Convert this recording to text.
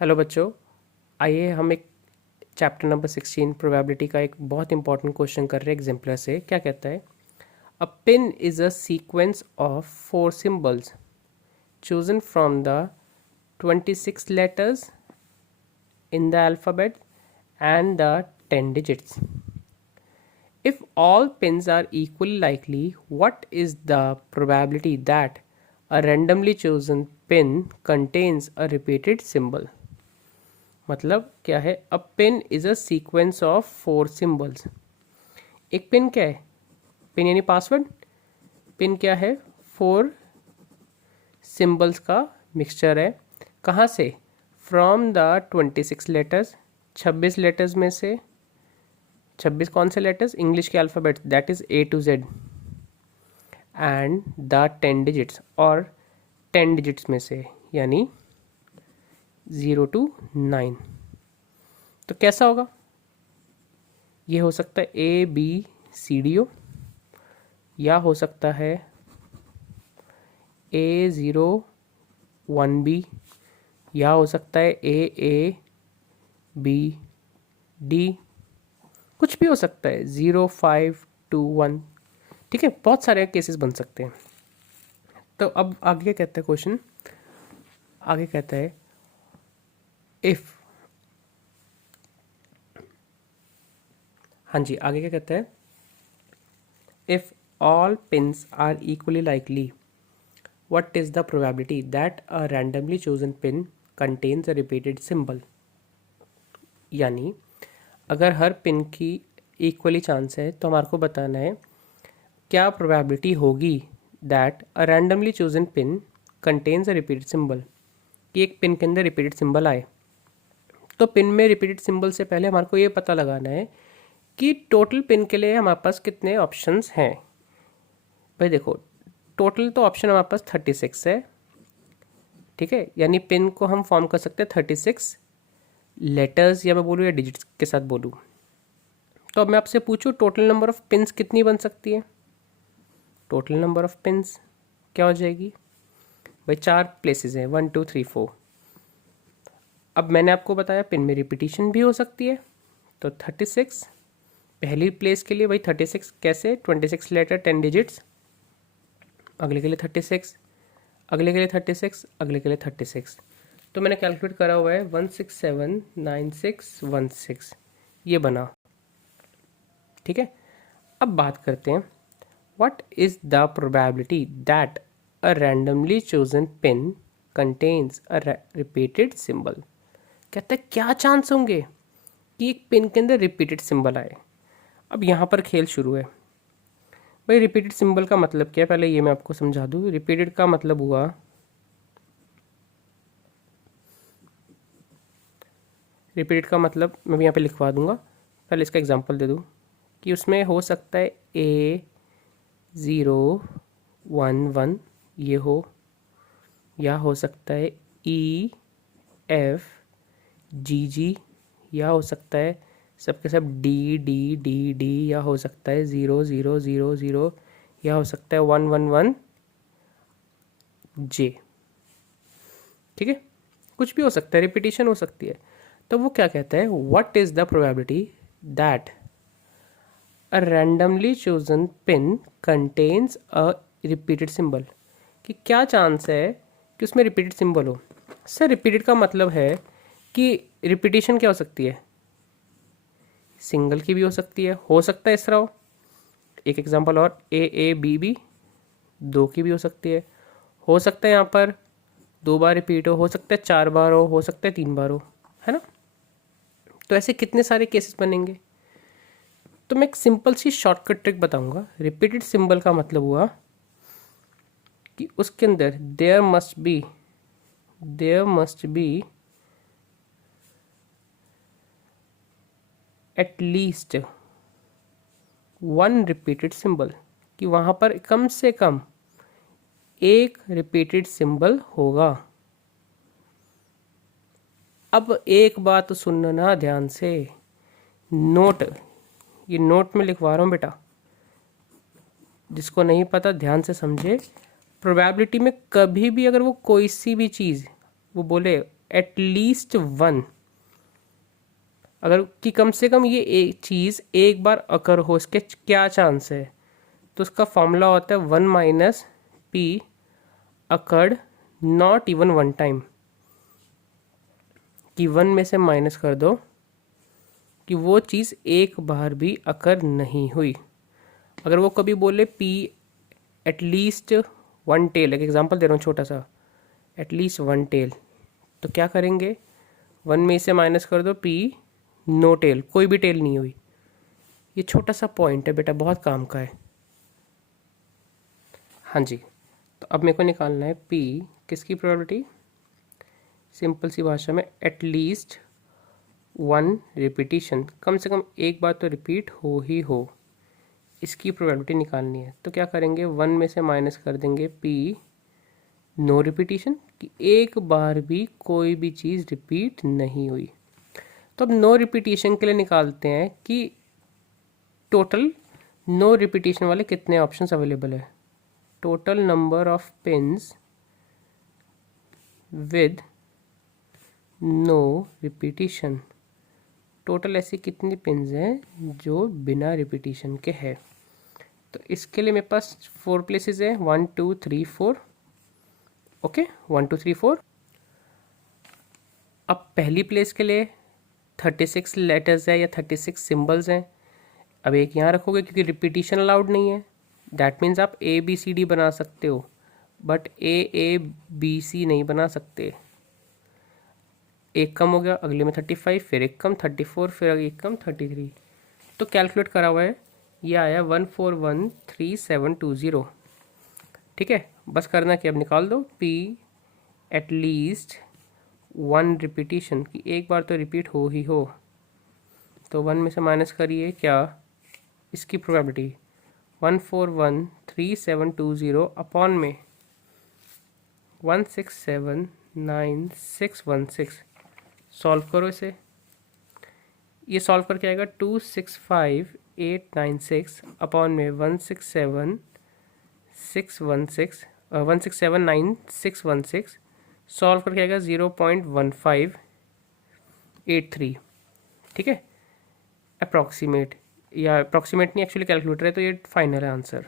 Hello बच्चों, आइए हम एक चैप्टर नंबर 16 प्रोबेबिलिटी का एक बहुत इंपॉर्टेंट क्वेश्चन कर रहे हैं एग्जाम्पलर से। क्या कहता है? A PIN is a sequence of 4 symbols chosen from the 26 letters in the alphabet and the 10 digits. If all pins are equally likely, what is the probability that a randomly chosen pin contains a repeated symbol? मतलब क्या है? A PIN is a sequence of 4 symbols. एक PIN क्या है? Pin यानी password. Pin क्या है? 4 symbols का मिक्सचर है। कहाँ से? फ्रॉम द 26 लेटर्स, 26 लेटर्स में से। 26 कौन से लेटर्स? इंग्लिश के alphabet, that is A to Z। And the 10 digits, और 10 डिजिट्स में से, यानी 0 to 9। तो कैसा होगा? ये हो सकता है ABCDO, या हो सकता है A01B, या हो सकता है AABD, कुछ भी हो सकता है, 0521। ठीक है, बहुत सारे केसेस बन सकते हैं। तो अब आगे कहता है क्वेश्चन, आगे कहता है इफ, हाँ जी, आगे क्या कहता है? If all pins are equally likely, what is the probability that a randomly chosen pin contains a repeated symbol? यानी अगर हर पिन की इक्वली चांस है तो हमारे को बताना है क्या प्रोबेबिलिटी होगी that a randomly chosen pin contains a repeated symbol, कि एक पिन के अंदर रिपीटेड सिंबल आए। तो पिन में रिपीटेड सिंबल से पहले हमारे को ये पता लगाना है कि टोटल पिन के लिए हमारे पास कितने ऑप्शंस हैं। भाई देखो, टोटल तो ऑप्शन हमारे पास 36 है। ठीक है, यानी पिन को हम फॉर्म कर सकते हैं 36 लेटर्स, या मैं बोलूँ या डिजिट्स के साथ बोलूँ। तो अब मैं आपसे पूछूं टोटल नंबर ऑफ पिन्स कितनी बन सकती है? टोटल नंबर ऑफ पिन्स क्या हो जाएगी? भाई 4 प्लेसेस हैं, 1 2 3 4। अब मैंने आपको बताया पिन में रिपीटिशन भी हो सकती है, तो 36 पहली प्लेस के लिए। भाई 36 कैसे? 26 लेटर 10 डिजिट्स, अगले के लिए 36, अगले के लिए 36, अगले के लिए 36। तो मैंने कैलकुलेट करा हुआ है 1679616, ये बना। ठीक है, अब बात करते हैं what is the probability that a randomly chosen pin contains a repeated symbol. कहते हैं क्या चांस होंगे कि एक पिन के अंदर रिपीटेड सिंबल आए। अब यहाँ पर खेल शुरू है। भाई रिपीटेड सिंबल का मतलब क्या है, पहले ये मैं आपको समझा दूँ। रिपीटेड का मतलब हुआ, रिपीटेड का मतलब मैं भी यहाँ पे लिखवा दूंगा, पहले इसका एग्जांपल दे दूँ कि उसमें हो सकता है A011 ये हो, या हो सकता है EFGG, या हो सकता है सबके सब DDDD, या हो सकता है 0000, या हो सकता है 111J। ठीक है, कुछ भी हो सकता है, रिपीटिशन हो सकती है। तो वो क्या कहता है, what is the probability that a randomly chosen pin contains a repeated symbol, कि क्या चांस है कि उसमें रिपीटेड सिंबल हो। सर रिपीटेड का मतलब है कि रिपीटिशन क्या हो सकती है? सिंगल की भी हो सकता है इस तरह हो। एक एग्जांपल और, AABB 2 की भी हो सकता है यहाँ पर 2 बार रिपीट हो सकता है 4 बार हो सकता है 3 बार हो, है ना। तो ऐसे कितने सारे केसेस बनेंगे। तो मैं एक सिंपल सी शॉर्टकट ट्रिक बताऊंगा। रिपीटेड सिंबल का मतलब हुआ कि उसके अंदर there must be at least 1 repeated symbol, कि वहां पर कम से कम एक रिपीटेड सिंबल होगा। अब एक बात सुनना ध्यान से, नोट, ये नोट में लिखवा रहा हूँ बेटा, जिसको नहीं पता ध्यान से समझे। प्रोबेबिलिटी में कभी भी अगर वो कोई सी भी चीज़ वो बोले एटलीस्ट वन, अगर कि कम से कम ये एक चीज़ एक बार अकर हो, इसके क्या चांस है, तो उसका फॉर्मूला होता है 1 minus P occurred not even one time, कि 1 में से माइनस कर दो कि वो चीज़ एक बार भी अकर नहीं हुई। अगर वो कभी बोले पी एटलीस्ट वन टेल, एक एग्जांपल दे रहा हूँ छोटा सा, एटलीस्ट वन टेल, तो क्या करेंगे, 1 में से माइनस कर दो पी नो टेल, कोई भी टेल नहीं हुई। ये छोटा सा पॉइंट है बेटा, बहुत काम का है। हाँ जी, तो अब मेरे को निकालना है पी किसकी प्रोबेबिलिटी, सिंपल सी भाषा में एटलीस्ट वन रिपीटिशन, कम से कम एक बार तो रिपीट हो ही हो, इसकी प्रोबेबिलिटी निकालनी है। तो क्या करेंगे, 1 में से माइनस कर देंगे पी नो रिपीटिशन, कि एक बार भी कोई भी चीज़ रिपीट नहीं हुई। तो अब नो रिपीटिशन के लिए निकालते हैं कि टोटल नो रिपीटिशन वाले कितने ऑप्शंस अवेलेबल है। Total number of pins with no repetition, total ऐसी कितनी पिन्स हैं जो बिना रिपीटिशन के है। तो इसके लिए मेरे पास 4 प्लेसेस है, 1 2 3 4, ओके 1 2 3 4। अब पहली प्लेस के लिए 36 लेटर्स है या 36 सिंबल्स हैं। अब एक यहाँ रखोगे क्योंकि रिपीटिशन अलाउड नहीं है, दैट मीन्स आप ए बी सी डी बना सकते हो, बट ए बी सी नहीं बना सकते। एक कम हो गया, अगले में 35, फिर एक कम 34, फिर एक कम 33। तो कैलकुलेट करा हुआ है, ये आया 1413,720। ठीक है, बस करना कि अब निकाल दो पी एटलीस्ट वन रिपीटिशन, की एक बार तो रिपीट हो ही हो। तो 1 में से माइनस करिए क्या, इसकी प्रोबेबिलिटी 1413,720 अपॉन में 1679616। सॉल्व करो इसे, ये सॉल्व करके आएगा 265896 अपॉन में 1679616 सॉल्व करके आएगा 0.1583। ठीक है, अप्रॉक्सीमेट, या अप्रॉक्सीमेट नहीं, एक्चुअली कैलकुलेटर है, तो ये फाइनल है आंसर।